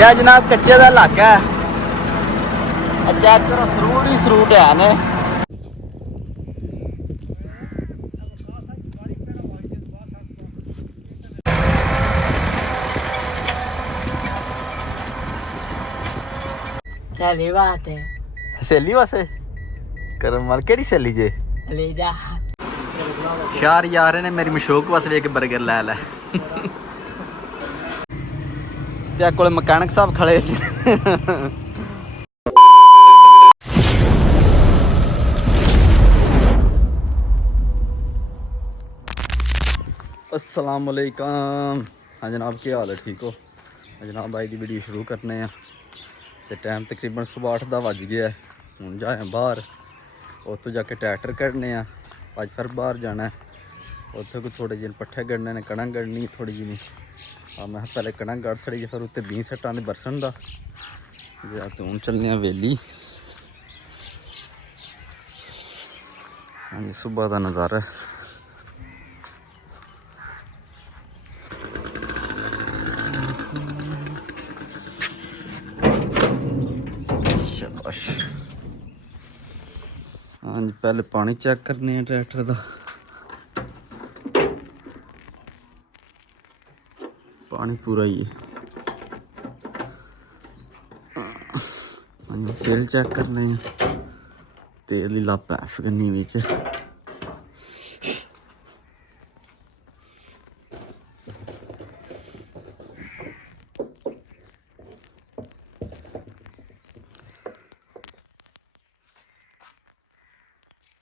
यह जनाब कच्चे का इलाका है। चेक करो सरूट ही सरूट है ने। सहेली बात है। सहेली वास्ते करम वाल केड़ी सहेली जे ले जा शार यार ने मेरी मशोक वास्ते एक बर्गर लै लै ते कोल मकैनिक साहब खड़े अस्सलाम वालेकुम। हाँ जनाब क्या हाल है, ठीक हो जनाब? अज की वीडियो शुरू करने हैं तो टाइम तकरीबन सुबह 8 दा वज गया। हूँ जाए बाहर उत्थों जाके ट्रैक्टर कड्ढने। अज फिर बाहर जाना है, उत्थे कोई थोड़े जिन पट्ठे गढ़ने ने, कणक गढ़नी थोड़ी जी। मैं पहले कणक गढ़ छड़ी फिर उत्ते 20 सट्टां दे बरसन दा। तो हूँ चलने वेली। हाँ जी सुबह का नज़ारा शाबाश। हाँ जी पहले पानी चेक करने हैं ट्रैक्टर का। पानी पूरा ही है। हाँ जी तेल चेक करने हैं। तेल ही लाप पैस करनी बिच।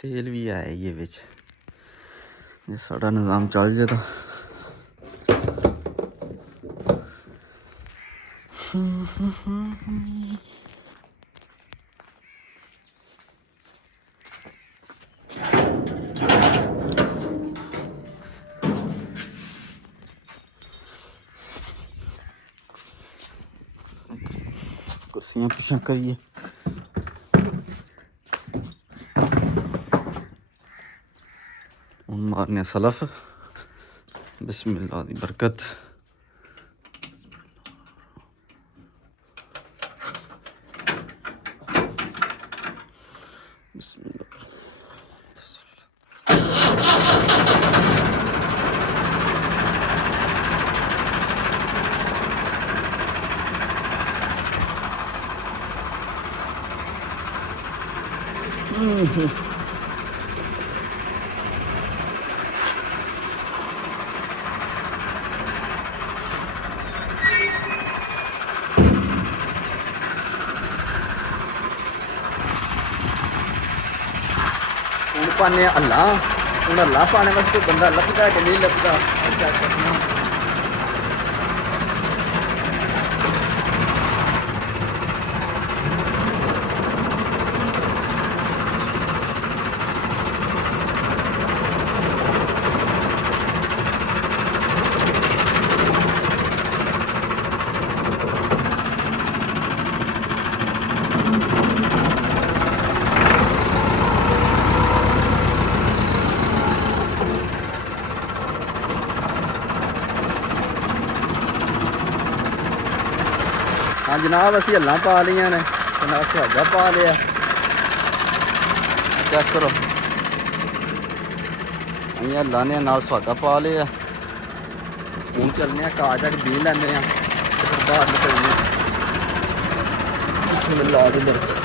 तेल भी है ये बिच। ये सारा निज़ाम चल जाए तो कुर्सियाँ पिछा करिए। मारने सलफ बिस्मिल्लाह दी बरकत। बिस्मिल्लाह। हूँ पाने हल्ला। हूँ हल्ला पाने वास्ते कोई बंदा लभदा कि नहीं लभदा क्या करना। हाँ जनाब असी हल्ला पा लिया ने, नाल सुहागा पा लिया। चेक करो अं हल्ला ने नाल सुहागा पा लिया। हूँ चलने घाह जाके बी लैने फिर बाहर निकलने। बिस्मिल्लाह दी बरकत।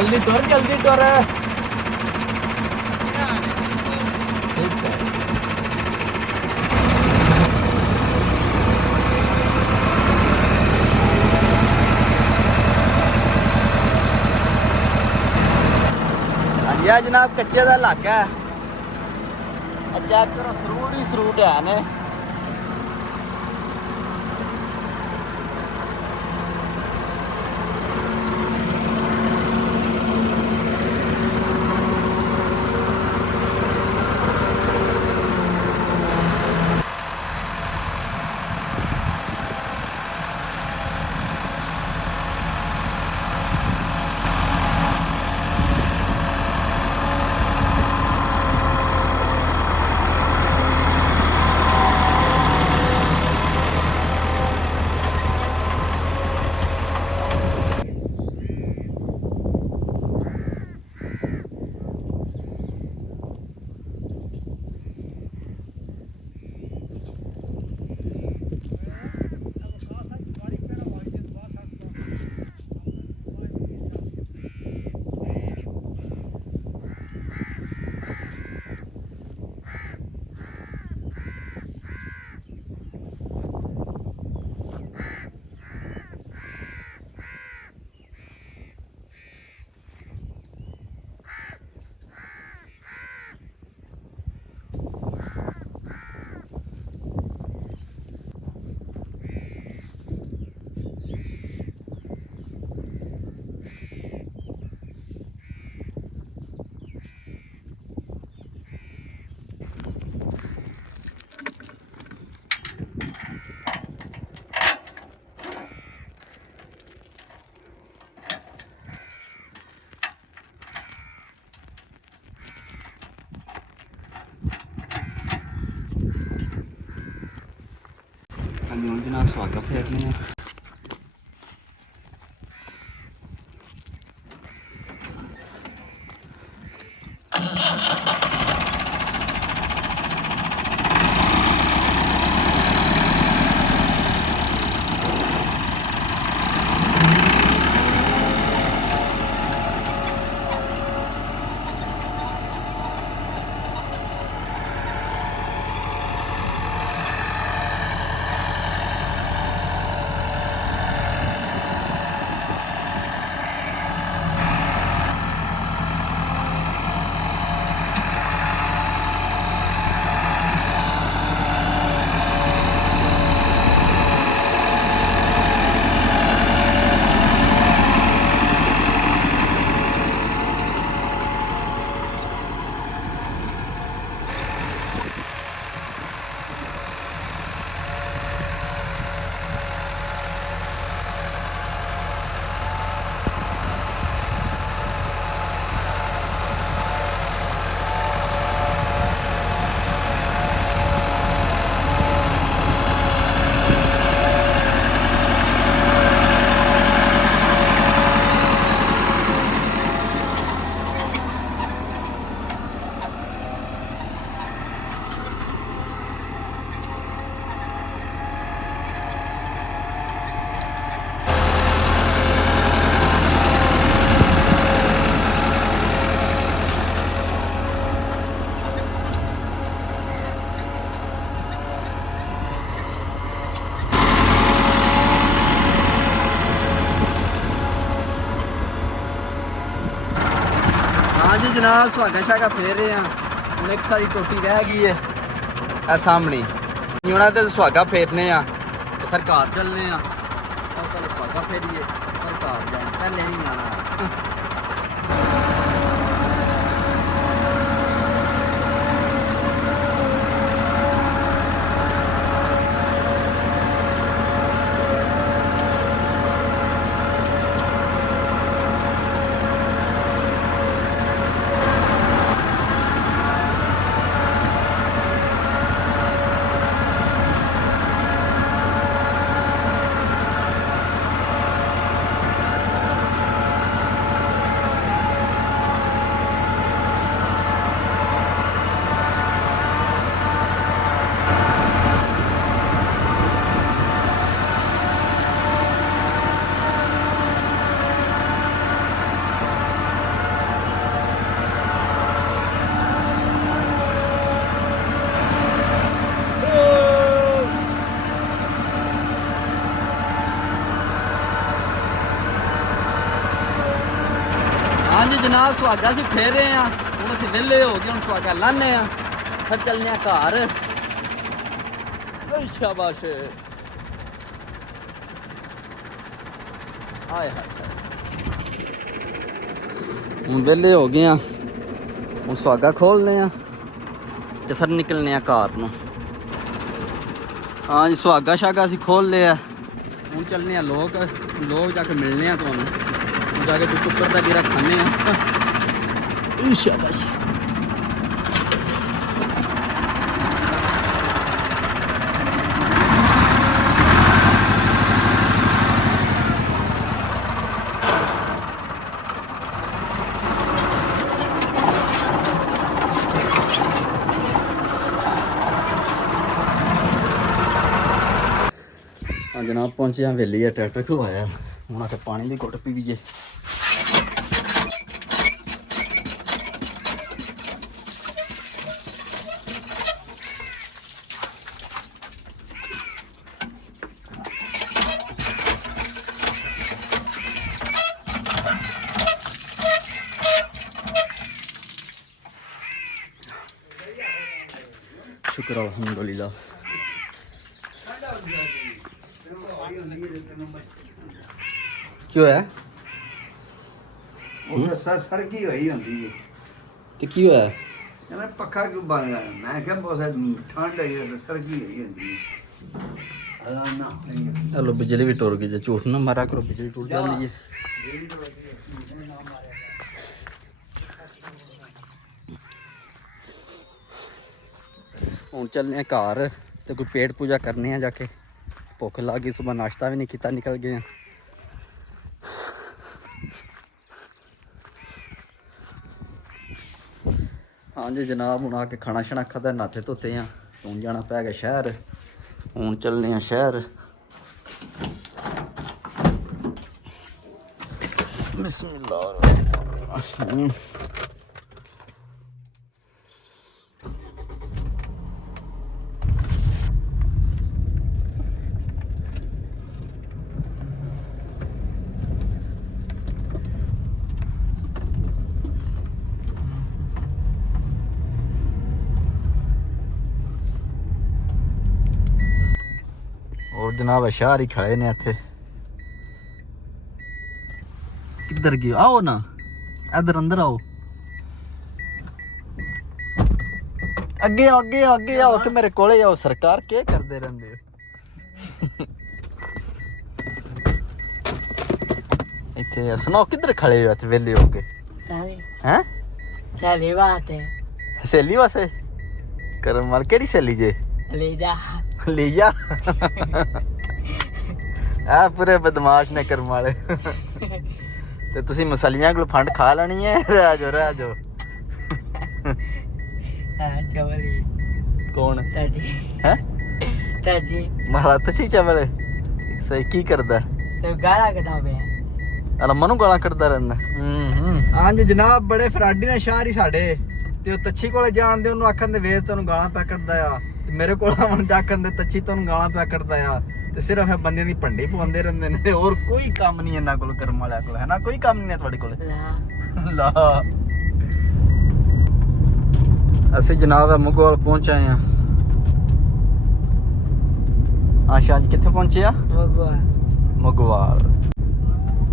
जल्दी टुर ठीक है। हाँ जनाब कच्चे का इलाका है। चेक करो सरूट ही सरूट है ने। हम जनाब स्वागत फेरने हैं। जनाब सुहागा शागा फेर रहे हैं। हम एक सारी टोटी रह गई है ए सामने यूना तो सुहागा फेरने तो फिर घर चलने और पहले सुहागा फेरिए फिर घर जाना पहले नहीं आना। ਜਨਾਬ ਸੁਹਾਗਾ ਅਸੀਂ ਫੇਰੇ ਆ ਹੁਣ ਅਸੀਂ ਵਿਹਲੇ ਹੋ ਗਏ ਹੁਣ ਸੁਹਾਗਾ ਲਾਣੇ ਆ ਫਿਰ ਚੱਲਨੇ ਆ ਘਰ ਓਏ ਸ਼ਾਬਾਸ਼ ਆਏ ਹਾਏ ਹੁਣ ਵਿਹਲੇ ਹੋ ਗਏ ਆ ਹੁਣ ਸੁਹਾਗਾ ਖੋਲਨੇ ਆ ਤੇ ਫਿਰ ਨਿਕਲਨੇ ਆ ਘਰ ਨੂੰ ਹਾਂ ਜੀ ਸੁਹਾਗਾ ਸ਼ਾਗਾ ਅਸੀਂ ਖੋਲ ਲਿਆ ਹੁਣ ਚੱਲਨੇ ਆ ਲੋਕ ਜਾ ਕੇ ਮਿਲਨੇ ਆ ਤੁਹਾਨੂੰ ਜਾ ਕੇ ਕੁੱਕਰ ਦਾ ਗੇਰਾ ਖਾਣੇ ਆ ਸ਼ਾਬਾਸ਼ जनाब पहुंचे हैं वेली है ट्रैक्टर खवाया हूँ आके पानी की घुट पीवीए शुक्र अल्हम्दुलिल्लाह क्यों है सर की होई होंदी है ते की होया कहना पक्का क्यों बन गया मैं क्या बहुत ठंड है सर की होई होंदी है चलो बिजली भी टुर गई झूठ ना मारा करो बिजली टूट जाती है हूँ चलने घर तो कोई पेट पूजा करने जाके भुख लग गई सुबह नाश्ता भी नहीं किया निकल गए हैं हाँ जी जनाब हूँ आके खाना शाना खादा नाते धोते हैं हूँ जाना पै गया शहर हूँ चलने शहर बिस्मिल्लाह और जनाब शहर ही खड़े ने इत्थे किधर गए आओ ना इधर अंदर आओ अगे आओ अगे आओ अगे आओ कि मेरे कोले आओ सरकार क्या करते रहंदे इत्थे सुनाओ किधर खड़े हो इत्थे वेले हो के हैं सहेली बात है सहेली वास्ते करम मार केड़ी सहेली जे ले जा लीजा आ पूरे बदमाश ने करम वाले ते तुसी मसालियां कोल फंड खा लेनी है रह जाओ चवली कौन ताजी हैं ताजी मारा तसी चवले सही की करदा तो गाला किताबे अला मनु गाला करदा रहंदा हां जी जनाब बड़े फराडी ने शहर ही साडे ते ओ तच्छी कोले जान दे ओनु आखन दे वेस तैनू गाला पै करदा आ मेरे को आखन दे तच्छी तैनू गाला पै करदा आ ते सिर्फ है बंदे दी भंडी पवांदे रहंदे ने और कोई काम नहीं इन्ना कोल करम वाले कोल है ना कोई काम नहीं है तुहाडे कोल ला ਅਸੀਂ ਜਨਾਬ ਮੁਗਵਾਲ ਪਹੁੰਚ ਆਏ ਆ ਆਸ਼ਾ ਅੱਜ ਕਿੱਥੇ ਪਹੁੰਚੇ ਆ मगवा ਮੁਗਵਾਲ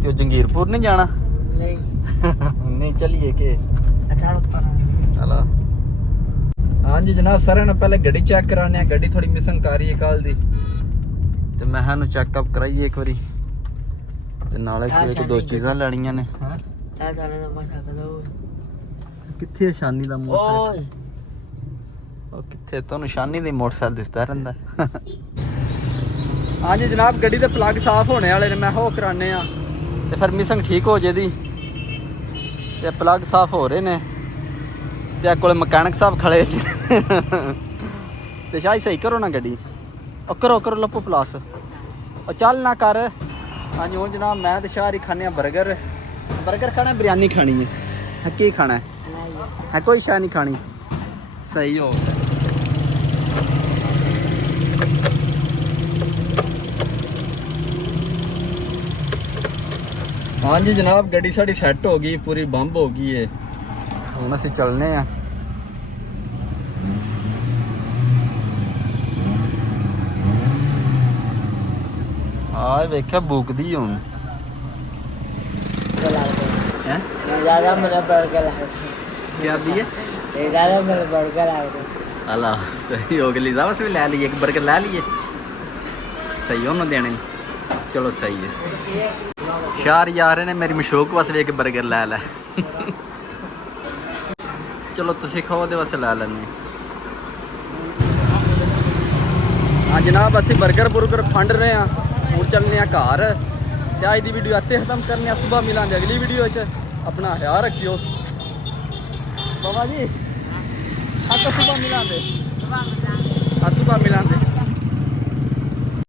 ਤੇ ਉਹ ਜੰਗੀਰਪੁਰ ਨਹੀਂ ਜਾਣਾ नहीं ਨਹੀਂ ਚੱਲੀਏ ਕਿ अच्छा पर ਚਲਾ ਹਾਂਜੀ ਜਨਾਬ ਸਾਰਿਆਂ ਨੂੰ ਪਹਿਲੇ ਗੱਡੀ ਚੈੱਕ ਕਰਾਣੇ ਆ ਗੱਡੀ ਥੋੜੀ ਮਿਸਿੰਗ ਕਰ ਰਹੀ ਹੈ ਕੱਲ ਦੀ ਤੇ ਮੈਂ ਸਾਨੂੰ ਚੈੱਕਅਪ ਕਰਾਈਏ ਇੱਕ ਵਾਰੀ ਤੇ ਨਾਲੇ ਕੋਈ ਇੱਕ ਦੋ ਚੀਜ਼ਾਂ ਲੈਣੀਆਂ ਨੇ ਹਾਂ क्या जाने तो बस करो ਕਿੱਥੇ ਹੈ ਸ਼ਾਨੀ ਦਾ ਮੋਟਰਸਾਈਕਲ ओए ਉਹ ਕਿੱਥੇ ਤੁਹਾਨੂੰ ਸ਼ਾਨੀ ਦੀ ਮੋਟਰਸਾਈਕਲ ਦਿਸਦਾ ਰਹਿੰਦਾ ਹਾਂਜੀ ਜਨਾਬ ਗੱਡੀ ਦੇ ਪਲੱਗ ਸਾਫ਼ ਹੋਣੇ ਵਾਲੇ ਨੇ ਮੈਂ ਹੋ ਕਰਾਣੇ ਆ ਤੇ ਫਿਰ ਮਿਸਿੰਗ ਠੀਕ ਹੋ ਜੇਦੀ ਤੇ ਪਲੱਗ ਸਾਫ਼ ਹੋ ਰਹੇ ਨੇ ਤੇ ਕੋਲੇ ਮਕੈਨਿਕ ਸਾਹਿਬ ਖੜੇ ਤੇ ਸ਼ਾਇਦ ਸਹੀ ਕਰੋ ਨਾ ਗੱਡੀ ਉਹ ਕਰੋ ਲੱਪੋ ਪਲਾਸ ਉਹ ਚੱਲ ਨਾ ਕਰ ਹਾਂਜੀ ਹੁਣ ਜਨਾਬ ਮੈਂ ਤੇ ਸ਼ਾਹ ਹੀ ਖਾਣੇ ਆ 버ਗਰ ਖਾਣਾ ਬਿਰਿਆਨੀ ਖਾਣੀ ਹੈ ਕੀ ਖਾਣਾ ਹੈ ਕੋਈ ਸ਼ਾਹ ਨਹੀਂ ਖਾਣੀ ਸਹੀ ਹੋ ਹਾਂਜੀ ਜਨਾਬ ਗੱਡੀ ਸਾਡੀ ਸੈੱਟ ਹੋ ਗਈ ਪੂਰੀ ਬੰਬ ਹੋ ਗਈ ਏ ਹੁਣ ਅਸੀਂ ਚੱਲਨੇ ਆ ਆ ਵੇਖਿਆ ਬੁਕਦੀ ਹੁਣ ਹੈ ज्यादा मेरा बर्गर है क्या दिए ज्यादा मेरा बर्गर है अला सही हो गया लीजा बस भी ले लिए एक बर्गर ले लिए सही हो ना देने चलो सही है शार यार ने मेरी मशूक वास्ते एक बर्गर ले लै चलो तुसी खाओ दे वास्ते ले लैने हाँ जनाब असी बर्गर बुर्गर फंड रहे हैं हूँ चलने घर ते अज दी वीडियो इत्थे खत्म करने सुबह मिलांगे अगली वीडियो अपना ख्याल रखियो बाबा जी तो सुबह मिलांगे सुबह मिलांगे